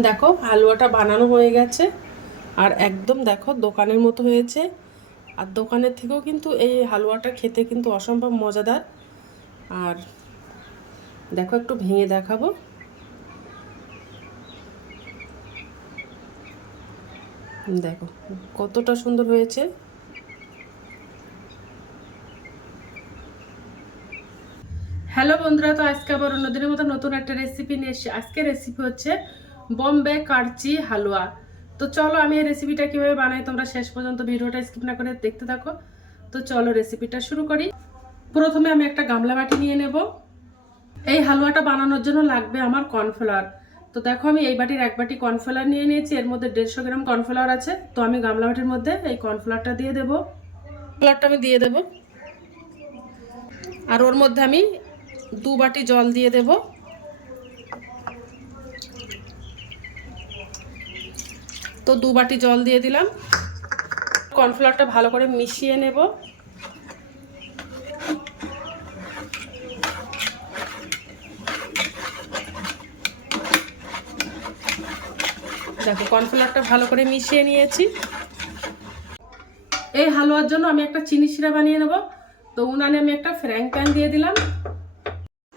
দেখো, হালুয়াটা বানানো হয়ে গেছে। আর একদম দেখো, দোকানের মতো হয়েছে। আর দোকানের থেকেও কিন্তু এই হালুয়াটা খেতে কিন্তু অসম্ভব মজাদার। আর দেখো, একটু ভেঙে দেখাবো। দেখো, কতটা সুন্দর হয়েছে। হ্যালো বন্ধুরা, তো আজকে আবার অন্যদিনের মতো নতুন একটা রেসিপি নিয়ে এসেছি। আজকে রেসিপি হচ্ছে বম্বে কারচি হালুয়া। তো চলো আমি এই রেসিপিটা কীভাবে বানাই তোমরা শেষ পর্যন্ত ভিডিওটা স্কিপ না করে দেখতে থাকো। তো চলো রেসিপিটা শুরু করি। প্রথমে আমি একটা গামলা বাটি নিয়ে নেব। এই হালুয়াটা বানানোর জন্য লাগবে আমার কর্নফ্লাওয়ার। তো দেখো আমি এই বাটির এক বাটি কর্নফ্লাওয়ার নিয়ে নিয়েছি, এর মধ্যে দেড়শো গ্রাম কর্নফ্লাওয়ার আছে। তো আমি গামলা বাটির মধ্যে এই কর্নফ্লাওয়ারটা দিয়ে দেবো। কর্নফ্লাওয়ারটা আমি দিয়ে দেবো। আর ওর মধ্যে আমি দু বাটি জল দিয়ে দেব। তো দু বাটি জল দিয়ে দিলাম। কর্নফ্লাওয়ারটা ভালো করে মিশিয়ে নেব। দেখো, কর্নফ্লাওয়ারটা ভালো করে মিশিয়ে নিয়েছি। এই হালুয়ার জন্য আমি একটা চিনি শিরা বানিয়ে নেব। তো উনানে আমি একটা ফ্র্যাং প্যান দিয়ে দিলাম।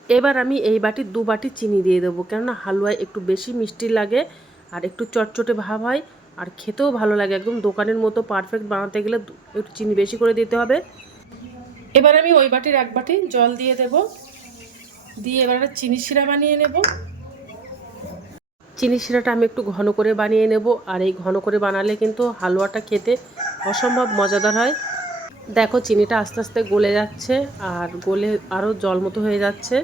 এবার আমি এই বাটির দু বাটি চিনি দিয়ে দেবো। কেননা হালুয়ায় একটু বেশি মিষ্টি লাগে আর একটু চটচটে ভাব হয়। আর খেতেও ভালো লাগে একদম দোকানের মতো পারফেক্ট বানাতে গেলে একটু চিনি বেশি করে দিতে হবে। এবার আমি ওই বাটির এক বাটি জল দিয়ে দেব। দিয়ে এবার একটা চিনি শিরা বানিয়ে নেব। চিনি শিরাটা আমি একটু ঘন করে বানিয়ে নেব আর এই ঘন করে বানালে কিন্তু হালুয়াটা খেতে অসম্ভব মজাদার হয়। দেখো চিনিটা আস্তে আস্তে গলে যাচ্ছে আর গলে আরও জল মতো হয়ে যাচ্ছে।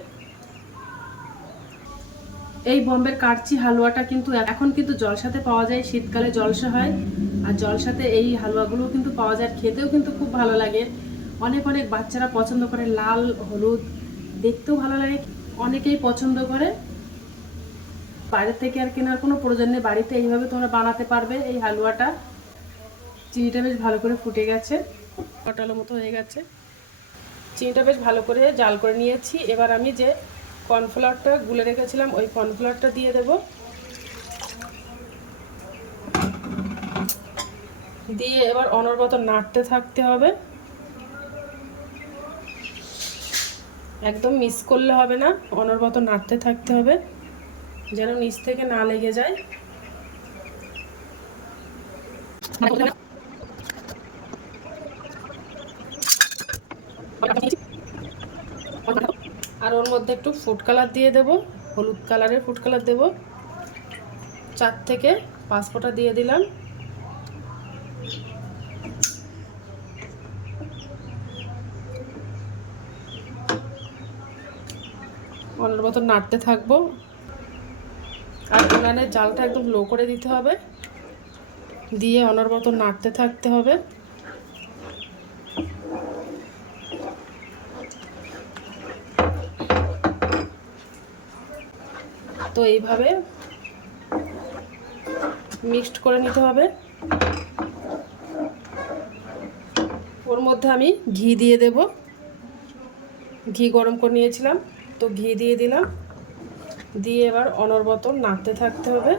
এই বম্বের কারচি হালুয়াটা কিন্তু এখন কিন্তু জলসাতে পাওয়া যায়, শীতকালে জলসা হয়। আর জলসাতে এই হালুয়াগুলো কিন্তু পাওয়া যায় খেতেও কিন্তু খুব ভালো লাগে। অনেক অনেক বাচ্চারা পছন্দ করে লাল, হলুদ, দেখতেও ভালো লাগে। অনেকেই পছন্দ করে। বাইরে থেকে আর কেনার কোনো প্রয়োজন নেই, বাড়িতে এইভাবে তোমরা বানাতে পারবে এই হালুয়াটা। চিনিটা বেশ ভালো করে ফুটে গেছে পটালো মতো হয়ে গেছে। চিনিটা বেশ ভালো করে জাল করে নিয়েছি। এবার আমি যে কর্নফ্লাওয়ারটা গুলে রেখেছিলাম, ওই কর্নফ্লাওয়ারটা দিয়ে দেব। দিয়ে এবার অনর্গত নাড়তে থাকতে হবে। একদম মিস করলে হবে না, অনর্গত নাড়তে থাকতে হবে, যেন নিচ থেকে না লেগে যায়। আর ওর মধ্যে একটু ফুড কালার দিয়ে দেব, হলুদ কালারের ফুড কালার দেব। চার থেকে পাঁচ ফোঁটা দিয়ে দিলাম। অনেক মতো নাড়তে থাকব। আর উনানের জালটা একদম লো করে দিতে হবে। দিয়ে অনর্গত নাড়তে থাকতে হবে। তো এইভাবে মিক্সড করে নিতে হবে। ওর মধ্যে আমি ঘি দিয়ে দেব। ঘি গরম করে নিয়েছিলাম, তো ঘি দিয়ে দিলাম। দিয়ে এবার অনর্বত নাড়তে থাকতে হবে।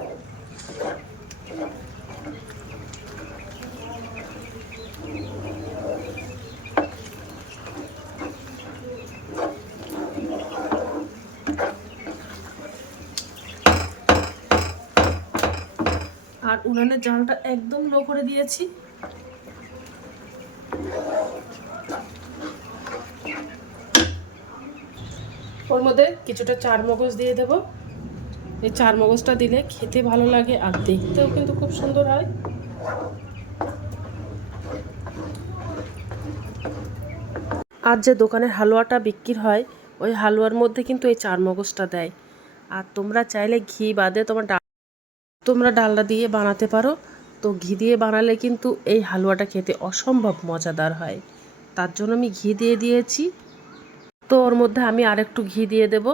উনানের জালটা একদম লো করে দিয়েছি। ওর মধ্যে কিছুটা চার মগজ দিয়ে দেব। এই চার মগজটা দিলে খেতে ভালো লাগে আর দেখতেও কিন্তু খুব সুন্দর হয়। আর যে দোকানের হালুয়াটা বিক্রি হয়, ওই হালুয়ার মধ্যে কিন্তু এই চার মগজটা দেয়। আর তোমরা চাইলে ঘি বাদে তোমার তোমরা ডালডা দিয়ে বানাতে পারো। তো ঘি দিয়ে বানালে কিন্তু এই হালুয়াটা খেতে অসম্ভব মজাদার হয়। তার জন্য আমি ঘি দিয়ে দিয়েছি। তো ওর মধ্যে আমি আরেকটু ঘি দিয়ে দেব।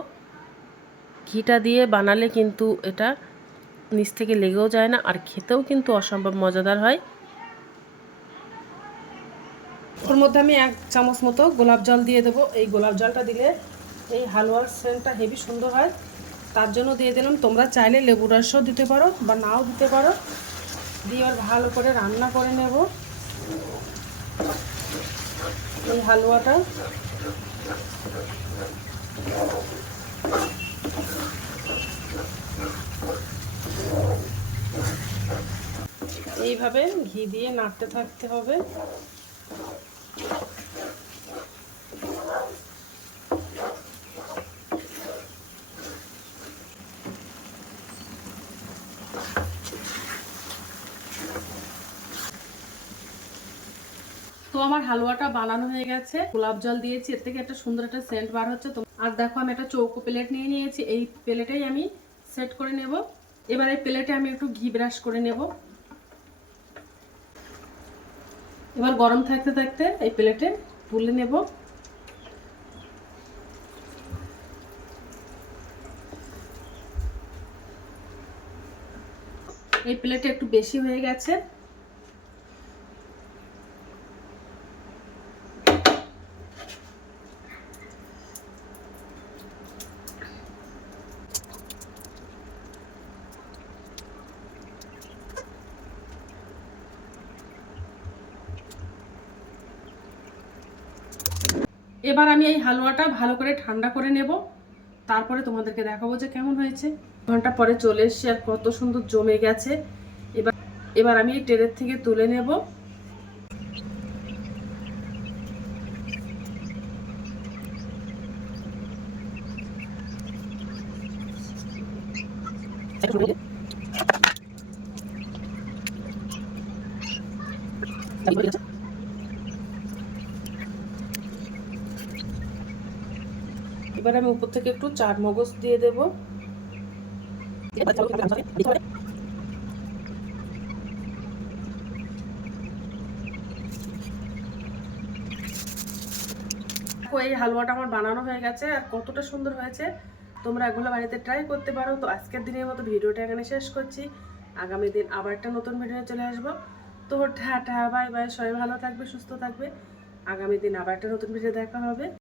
ঘিটা দিয়ে বানালে কিন্তু এটা নিচ থেকে লেগেও যায় না আর খেতেও কিন্তু অসম্ভব মজাদার হয়। ওর মধ্যে আমি এক চামচ মতো গোলাপ জল দিয়ে দেবো। এই গোলাপ জলটা দিলে এই হালুয়ার সেন্টটা হেভি সুন্দর হয়। তার জন্য দিয়ে দিলাম। তোমরা চাইলে লেবু রসও দিতে পারো বা নাও দিতে পারো। দিয়ে এবার ভালো করে রান্না করে নেব। এই হালুয়াটা। এইভাবে ঘি দিয়ে নাড়তে থাকতে হবে। তো আমার হালুয়াটা বানানো হয়ে গেছে। গোলাপ জল দিয়েছি, এর থেকে একটা সুন্দর একটা সেন্ট বার হচ্ছে। তো আর দেখো, আমি একটা চৌকো প্লেট নিয়ে নিয়েছি। এই প্লেটেই আমি সেট করে নেব। এবার এই প্লেটে আমি একটু ঘি ব্রাশ করে নেব। এবার গরম থাকতে থাকতে এই প্লেটে তুলে নেব। এই প্লেটে একটু বেশি হয়ে গেছে। এবার আমি এই হালুয়াটা ভালো করে ঠান্ডা করে নেব। তারপরে তোমাদেরকে দেখাবো যে কেমন হয়েছে। ঘণ্টা পরে চলে এসছে আর কত সুন্দর জমে গেছে। এবার এবার আমি এই ট্রেনের থেকে তুলে নেব। এবার আমি উপর থেকে একটু চাট মগজ দিয়ে দেব। এই হালুয়াটা আমার বানানো হয়ে গেছে আর কতটা সুন্দর হয়েছে। তোমরা এগুলো বাড়িতে ট্রাই করতে পারো। তো আজকের দিনের মতো ভিডিওটা এখানে শেষ করছি। আগামী দিন আবার একটা নতুন ভিডিও চলে আসব। তো টাটা বাই বাই সবাই ভালো থাকবে, সুস্থ থাকবে। আগামী দিন আবার একটা নতুন ভিডিও দেখা হবে।